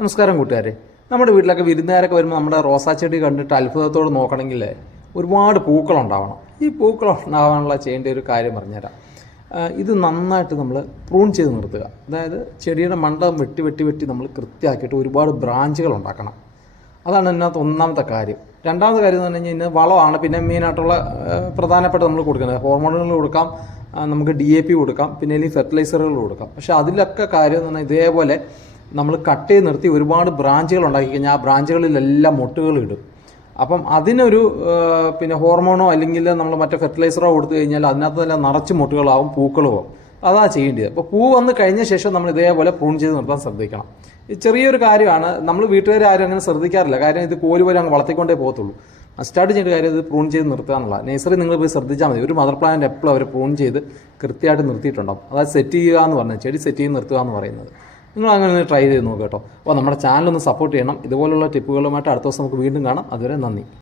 നമസ്കാരം കൂട്ടുകാരെ. നമ്മുടെ വീട്ടിലൊക്കെ വിരുന്നുകാരൊക്കെ വരുമ്പോൾ നമ്മുടെ റോസാ ചെടി കണ്ടിട്ട് അത്ഭുതത്തോട് നോക്കണമെങ്കിൽ ഒരുപാട് പൂക്കളുണ്ടാവണം. ഈ പൂക്കൾ ഉണ്ടാവാനുള്ള ചെയ്യേണ്ട ഒരു കാര്യം പറഞ്ഞുതരാം. ഇത് നന്നായിട്ട് നമ്മൾ പ്രൂൺ ചെയ്ത് നിർത്തുക. അതായത് ചെടിയുടെ മണ്ട വെട്ടി വെട്ടി വെട്ടി നമ്മൾ കൃത്യമാക്കിയിട്ട് ഒരുപാട് ബ്രാഞ്ചുകൾ ഉണ്ടാക്കണം. അതാണ് ഇതിനകത്ത് ഒന്നാമത്തെ കാര്യം. രണ്ടാമത്തെ കാര്യം എന്ന് പറഞ്ഞു കഴിഞ്ഞാൽ വളമാണ്. പിന്നെ മെയിനായിട്ടുള്ള പ്രധാനപ്പെട്ട നമ്മൾ കൊടുക്കുന്നത് ഹോർമോണുകൾ കൊടുക്കാം, നമുക്ക് DAP കൊടുക്കാം, പിന്നെ അല്ലെങ്കിൽ ഫെർട്ടിലൈസറുകൾ കൊടുക്കാം. പക്ഷേ അതിലൊക്കെ കാര്യം എന്ന് പറഞ്ഞാൽ ഇതേപോലെ നമ്മൾ കട്ട് ചെയ്ത് നിർത്തി ഒരുപാട് ബ്രാഞ്ചുകൾ ഉണ്ടാക്കി കഴിഞ്ഞാൽ ആ ബ്രാഞ്ചുകളിലെല്ലാം മൊട്ടുകൾ ഇടും. അപ്പം അതിനൊരു പിന്നെ ഹോർമോണോ അല്ലെങ്കിൽ നമ്മൾ മറ്റേ ഫെർട്ടിലൈസറോ കൊടുത്തു കഴിഞ്ഞാൽ അതിനകത്ത് തന്നെ നിറച്ച് മൊട്ടുകളാവും, പൂക്കളും ആവും. അതാ ചെയ്യേണ്ടത്. അപ്പോൾ പൂ വന്ന് കഴിഞ്ഞ ശേഷം നമ്മൾ ഇതേപോലെ പ്രൂൺ ചെയ്ത് നിർത്താൻ ശ്രദ്ധിക്കണം. ഇത് ചെറിയൊരു കാര്യമാണ്, നമ്മൾ വീട്ടുകാർ ആരും അങ്ങനെ ശ്രദ്ധിക്കാറില്ല. കാര്യം ഇത് കോല് പോലെ അങ്ങ് വളർത്തിക്കൊണ്ടേ പോകത്തുള്ളൂ. സ്റ്റാർട്ട് ചെയ്യേണ്ട കാര്യം ഇത് പ്രൂൺ ചെയ്ത് നിർത്തുക എന്നുള്ള. നഴ്സറി നിങ്ങൾ പോയി ശ്രദ്ധിച്ചാൽ മതി. ഒരു മദർ പ്ലാന്റ് എപ്പോഴും അവർ പ്രൂൺ ചെയ്ത് കൃത്യമായിട്ട് നിർത്തിയിട്ടുണ്ടാവും. അതായത് സെറ്റ് ചെയ്യുക എന്ന് പറഞ്ഞത്, ചെടി സെറ്റ് ചെയ്ത് നിർത്തുക എന്ന് പറയുന്നത്. നിങ്ങൾ അങ്ങനെ ഒന്ന് ട്രൈ ചെയ്ത് നോക്കുക കേട്ടോ. അപ്പോൾ നമ്മുടെ ചാനൽ ഒന്ന് സപ്പോർട്ട് ചെയ്യണം. ഇതുപോലുള്ള ടിപ്പുകളുമായിട്ട് അടുത്ത ദിവസം നമുക്ക് വീണ്ടും കാണാം. അതുവരെ നന്ദി.